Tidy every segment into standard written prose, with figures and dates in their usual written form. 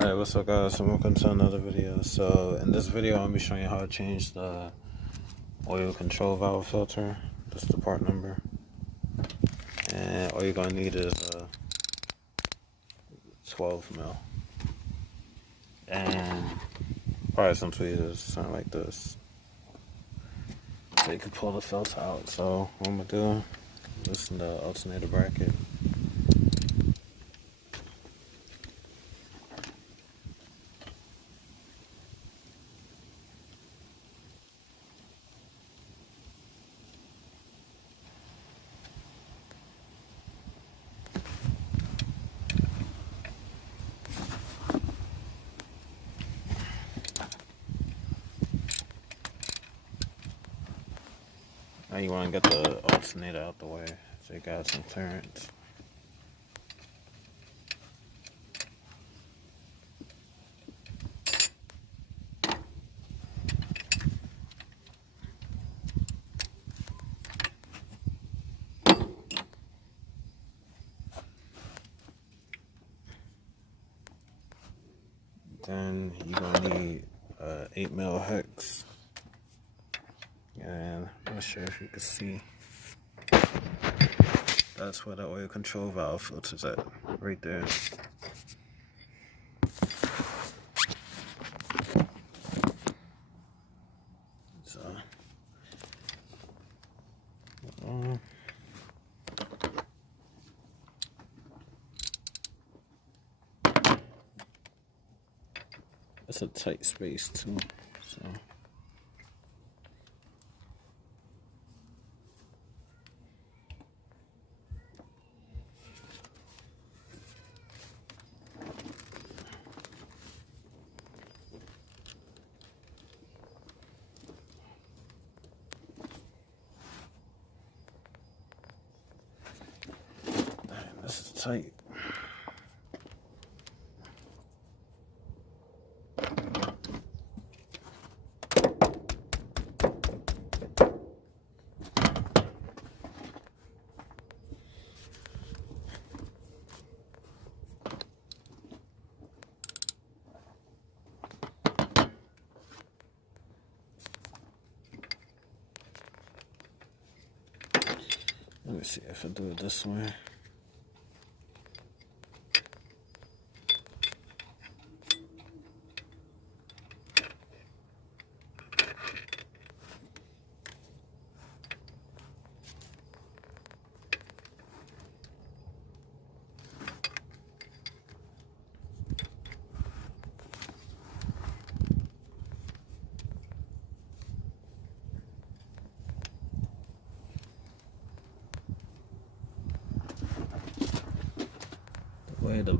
Alright, what's up guys? So welcome to another video. So in this video I'm gonna be showing you how to change the oil control valve filter. That's the part number. And all you're gonna need is a 12 mil. And probably some tweezers, something like this. So you can pull the filter out. So what I'm gonna do, loosen the alternator bracket. Now you want to get the alternator out the way so you got some clearance. Then you're gonna need 8 mil hex. And I'm not sure if you can see. That's where the oil control valve filter's at, right there. So, it's a tight space too. So. This is tight. Let me see if I do it this way. The way the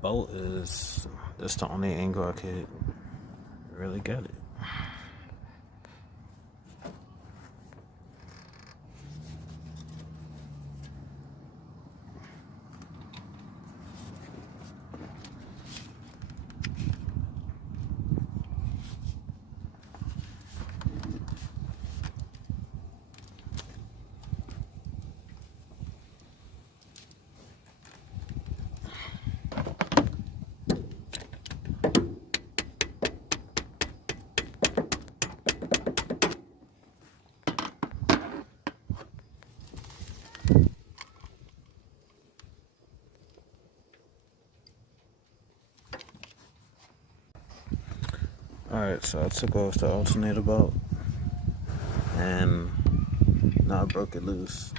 bolt is, that's the only angle I could really get it. Alright, so I took off the alternator bolt and now I broke it loose.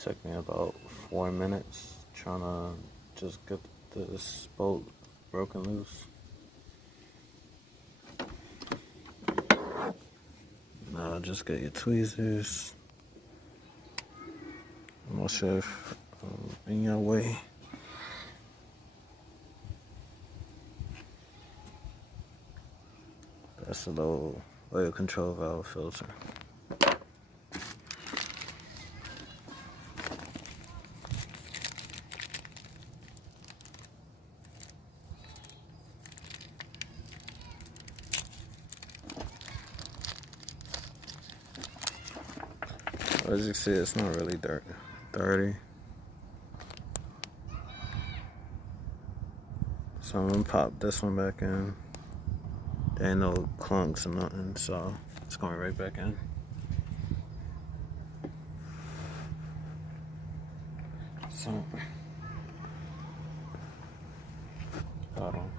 Took me about 4 minutes trying to just get this bolt broken loose. Now just get your tweezers. I'm not sure if I'm in your way. That's a little oil control valve filter. As you can see, it's not really dirty. So I'm gonna pop this one back in. There ain't no clunks or nothing, so it's going right back in. So, hold on.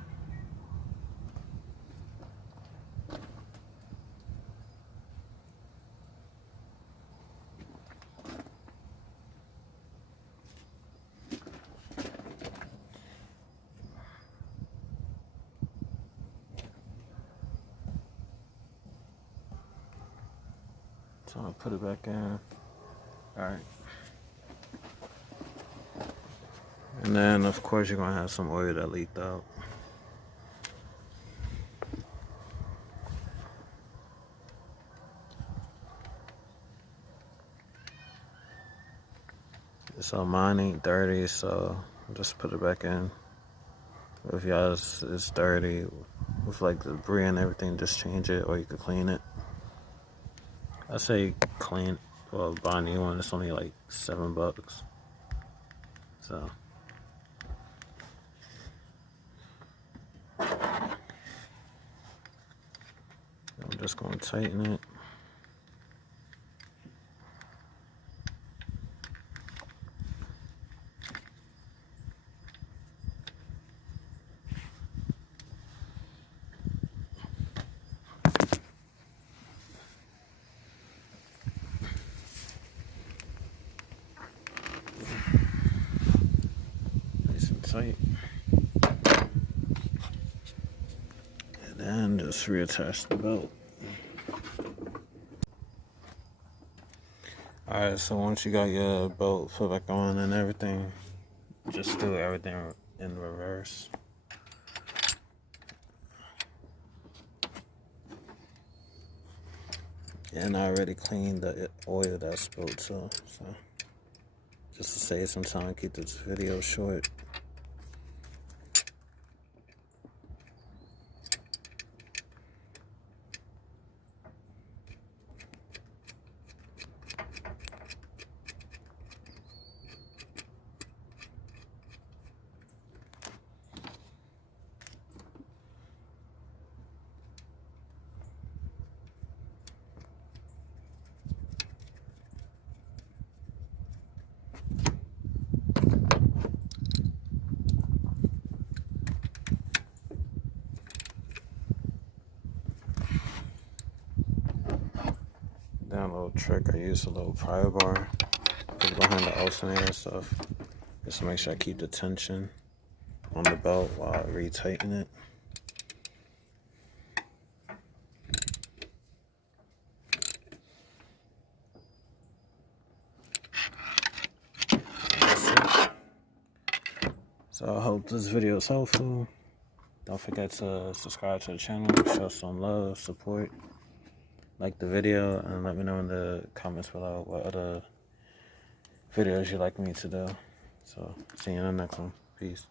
So I'll put it back in. Alright. And then, of course, you're going to have some oil that leaked out. So mine ain't dirty, so just put it back in. If yours is dirty, with like the debris and everything, just change it, or you could clean it. I say clean, well, buy a new one, it's only like $7. So. I'm just going to tighten it. Nice and tight. And then just reattach the belt. Alright, so once you got your belt put back on and everything, just do everything in reverse. And I already cleaned the oil that spilled too, so just to save some time, keep this video short. Down a little trick, I use a little pry bar, put it behind the alternator and stuff, just to make sure I keep the tension on the belt while I retighten it. That's it. So I hope this video is helpful. Don't forget to subscribe to the channel, show some love, support. Like the video, and let me know in the comments below what other videos you'd like me to do. So, see you in the next one. Peace.